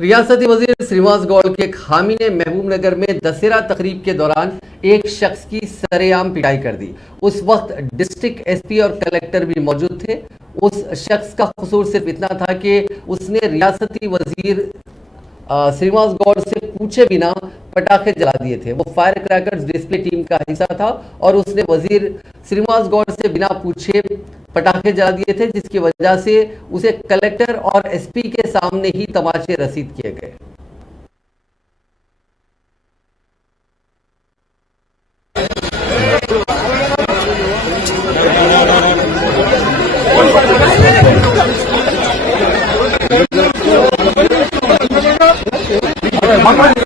रियासती वजीर श्रीनिवास गौड़ के हामी ने महबूब नगर में दशहरा तकरीब के दौरान एक शख्स की सरेआम पिटाई कर दी। उस वक्त डिस्ट्रिक्ट एसपी और कलेक्टर भी मौजूद थे। उस शख्स का कसूर सिर्फ इतना था कि उसने रियासती वजीर श्रीनिवास गौड़ से पूछे बिना पटाखे जला दिए थे। वो फायर क्रैकर्स डिस्प्ले टीम का हिस्सा था और उसने वजीर श्रीनिवास गौड़ से बिना पूछे पटाखे जला दिए थे, जिसकी वजह से उसे कलेक्टर और एसपी के सामने ही तमाचे रसीद किए गए। भगवान